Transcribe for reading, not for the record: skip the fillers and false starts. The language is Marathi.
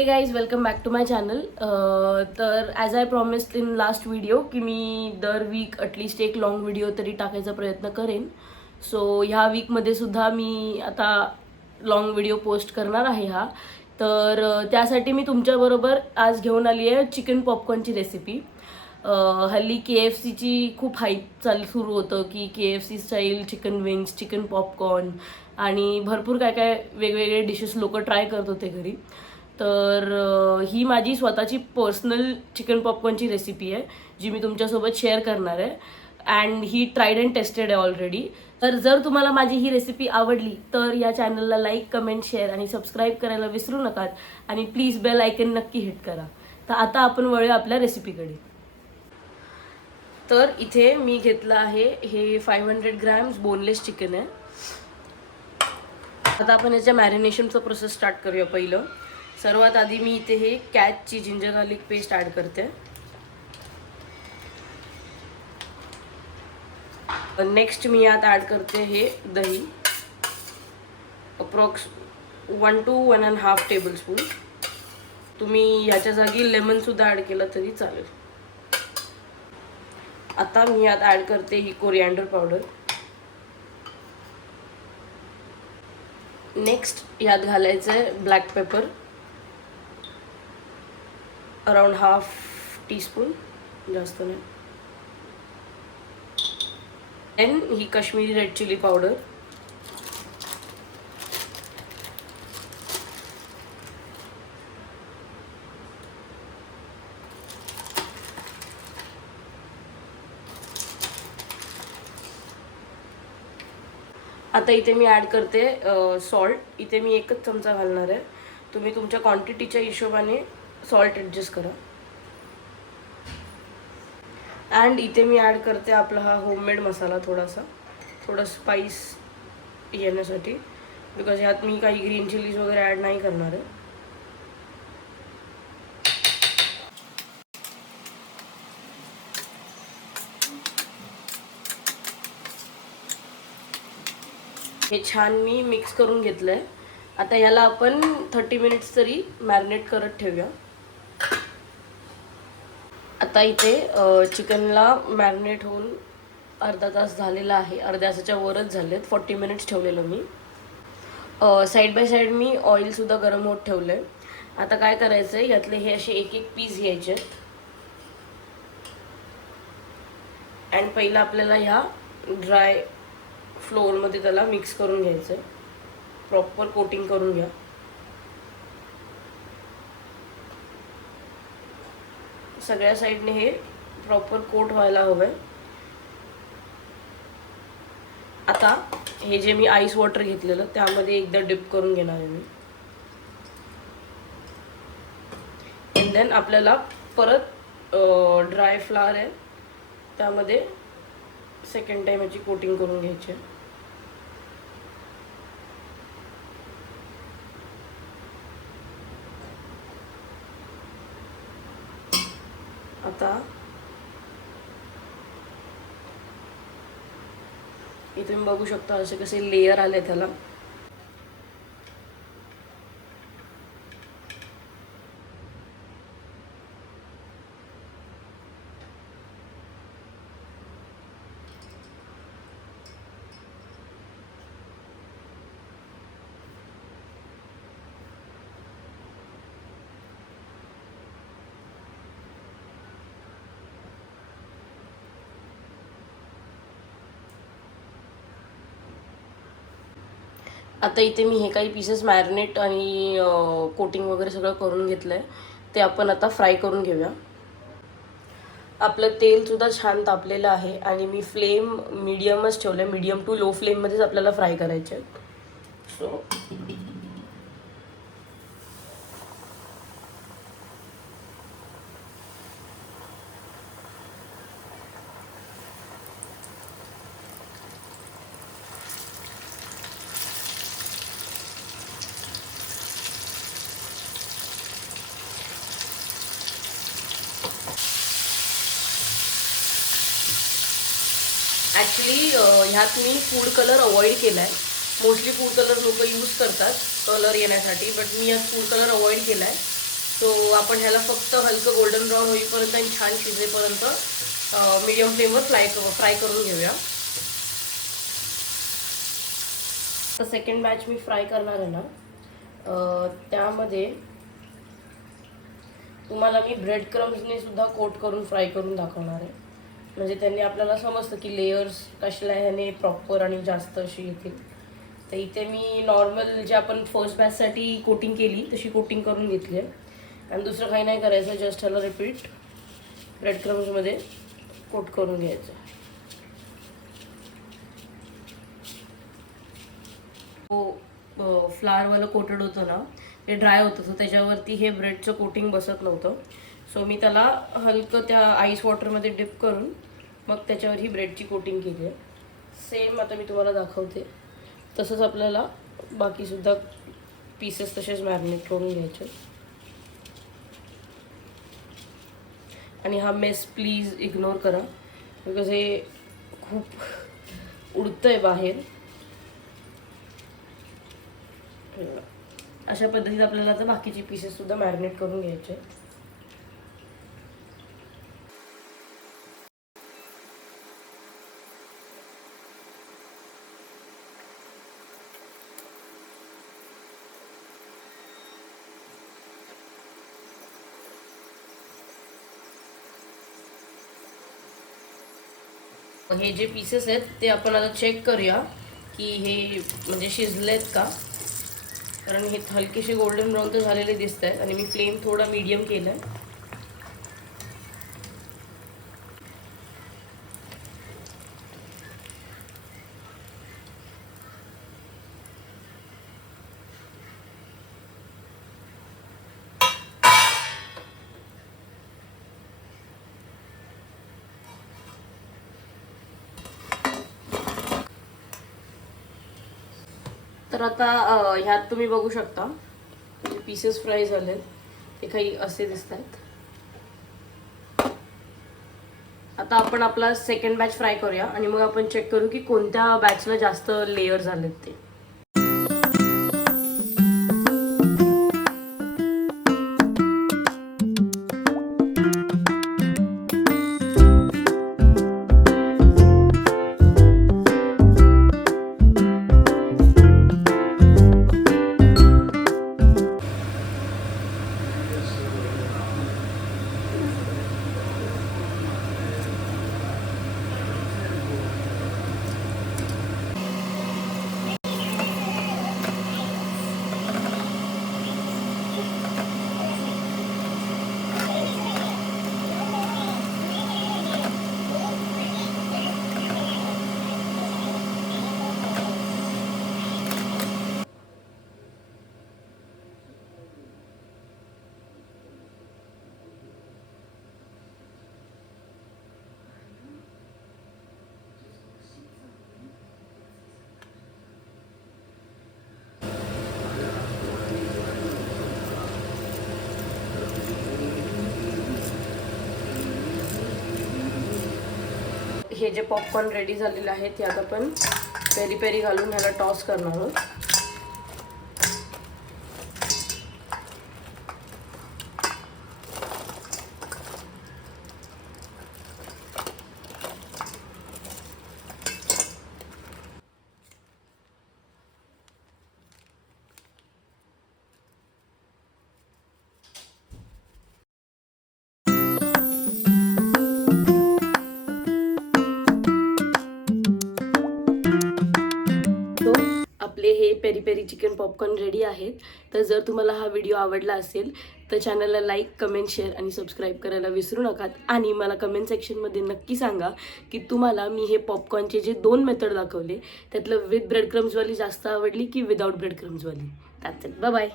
हे guys welcome back to my channel. तर as I promised in last video की मी दर वीक ॲटलिस्ट एक लॉंग व्हिडिओ तरी टाकायचा प्रयत्न करेन. सो ह्या वीकमध्ये सुद्धा मी आता लॉंग व्हिडिओ पोस्ट करणार आहे हा. तर त्यासाठी मी तुमच्याबरोबर आज घेऊन आली आहे चिकन पॉपकॉर्नची रेसिपी. हल्ली KFCची खूप हाईप सुरू होतं की KFC style chicken wings, chicken popcorn आणि भरपूर काय काय वेगवेगळे डिशेस लोक ट्राय करत होते घरी. तर ही माझी स्वतःची पर्सनल चिकन पॉपकॉर्नची रेसिपी आहे जी मी तुमच्यासोबत शेअर करणार आहे. And he tried and tested आहे ऑलरेडी. तर जर तुम्हाला माझी ही रेसिपी आवडली तर या चॅनलला लाईक, कमेंट, शेअर आणि सबस्क्राईब करायला विसरू नका आणि प्लीज बेल आयकन नक्की हिट करा. तर आता आपण वळूया आपल्या रेसिपीकडे. तर इथे मी घेतलं आहे हे 500 ग्रॅम्स बोनलेस चिकन आहे. आता आपण याच्या मॅरिनेशनचं प्रोसेस स्टार्ट करूया. पहिलं सर्वात आधी मी इथे हे कॅचची जिंजर गार्लिक पेस्ट ॲड करते. नेक्स्ट मी यात ॲड करते हे दही, अप्रॉक्स 1 to 1.5 टेबलस्पून. तुम्ही ह्याच्या जागी लेमनसुद्धा ॲड केलं तरी चालेल. आता मी यात ॲड करते ही कोरिएंडर पावडर. नेक्स्ट यात घालायचं आहे ब्लॅक पेपर, अराउंड 1/2 टीस्पून, जास्त नाही. देन ही काश्मीरी रेड चिली पावडर, आता इथे मी ॲड करते सॉल्ट. इथे मी 1च चमचा घालणार आहे. तुम्ही तुमच्या क्वांटिटीच्या हिशोबाने सॉल्ट ॲडजस्ट करा. अँड इथे मी ॲड करते आपला हा होममेड मसाला, थोडा स्पाइस येण्यासाठी, बिकॉज ह्यात मी काही ग्रीन चिलीज वगैरे ॲड नाही करणार आहे. हे छान मी मिक्स करून घेतलं आहे. आता याला आपण 30 मिनिट्स तरी मॅरिनेट करत ठेवूया. आता इथे चिकनला मॅरिनेट होऊन अर्धा तास झालेला आहे. अर्ध्या तासाच्या वरच झाले आहेत. 40 मिनिट्स ठेवलेलं मी. साईड बाय साईड मी ऑइलसुद्धा गरम होत ठेवलं आहे. आता काय करायचं आहे, यातले हे असे एक एक पीस घ्यायचे आहेत. अँड पहिलं आपल्याला ह्या ड्राय फ्लोअरमध्ये त्याला मिक्स करून घ्यायचं आहे. प्रॉपर कोटिंग करून घ्या. सगळ्या साईडने हे प्रॉपर कोट व्हायला हवं आहे. आता हे जे मी आईस वॉटर घेतलेलं त्यामध्ये एकदा डिप करून घेणार आहे मी. अँड देन आपल्याला परत ड्राय फ्लावर आहे त्यामध्ये सेकंड टाइम याची कोटिंग करून घ्यायची आहे. आता इथे तुम्ही बघू शकता असे कसे लेयर आले त्याला. आता इथे मी हे काही पीसेस मॅरिनेट आणि कोटिंग वगैरे सगळं करून घेतलं आहे. ते आपण आता फ्राय करून घेऊया. आपलं तेलसुद्धा छान तापलेलं आहे आणि मी फ्लेम मीडियमच ठेवलं आहे. मीडियम टू लो फ्लेममध्येच आपल्याला फ्राय करायचे आहेत. सो ॲक्च्युली ह्यात मी फूड कलर अवॉइड केला आहे. मोस्टली फूड कलर लोक यूज करतात कलर येण्यासाठी, बट मी यात फूड कलर अवॉइड केला आहे. सो आपण ह्याला फक्त हलकं गोल्डन ब्राऊन होईपर्यंत आणि छान शिजेपर्यंत मीडियम फ्लेमवर फ्राय करून घेऊया. तर सेकंड बॅच मी फ्राय करणार आहे ना, त्यामध्ये तुम्हाला मी ब्रेड क्रम्सने सुद्धा कोट करून फ्राय करून दाखवणार आहे. म्हणजे त्यांनी आपल्याला समजतं की लेयर्स कशा ह्याने प्रॉपर आणि जास्त अशी येतील. तर इथे मी नॉर्मल जे आपण फर्स्ट बॅचसाठी कोटिंग केली तशी कोटिंग करून घेतली आहे. आणि दुसरं काही नाही करायचं, जस्ट ह्याला रिपीट ब्रेड क्रम्समध्ये कोट करून घ्यायचं. फ्लावरवालं कोटेड होतं ना, ते ड्राय होतं, तर त्याच्यावरती हे ब्रेडचं कोटिंग बसत नव्हतं. सो मी त्याला हलकं त्या आईस वॉटरमध्ये डिप करून मग त्याच्यावर ही ब्रेडची कोटिंग केली आहे. सेम आता मी तुम्हाला दाखवते तसंच आपल्याला बाकीसुद्धा पीसेस तसेच मॅरिनेट करून घ्यायचे. आणि हा मेस प्लीज इग्नोर करा, बिकॉज हे खूप उडतंय बाहेर. अशा पद्धतीत आपल्याला आता बाकीचे पीसेस सुद्धा मॅरिनेट करून घ्यायचे. हे जे पीसेस आहेत ते आपण आता चेक करूया की हे म्हणजे शिजलेत का, कारण हे हलकेसे गोल्डन ब्राऊन तर झालेले दिसत आहेत. आणि मी फ्लेम थोडा मीडियम केला आहे. तर आता ह्यात तुम्ही बघू शकता पीसेस फ्राय झालेत, ते काही असे दिसत आहेत. आता आपण आपला सेकंड बॅच फ्राय करूया आणि मग आपण चेक करू की कोणत्या बॅचला जास्त लेयर झालेत ते. हे जे पॉपकॉर्न रेडी झालेले आहेत ते आता आपण पेरी पेरी घालून ह्याला टॉस करणार आहोत. आपले हे peri peri chicken popcorn ready आहेत. तर जर तुम्हाला हा व्हिडिओ आवडला असेल तर चॅनलला लाईक, कमेंट, शेअर आणि सबस्क्राईब करायला विसरू नका. आणि मला कमेंट सेक्शनमध्ये नक्की सांगा की तुम्हाला मी हे पॉपकॉर्नचे जे 2 मेथड दाखवले त्यातलं विथ ब्रेड क्रम्सवाली जास्त आवडली की विदाऊट ब्रेड क्रम्सवाली. That's it. Bye bye.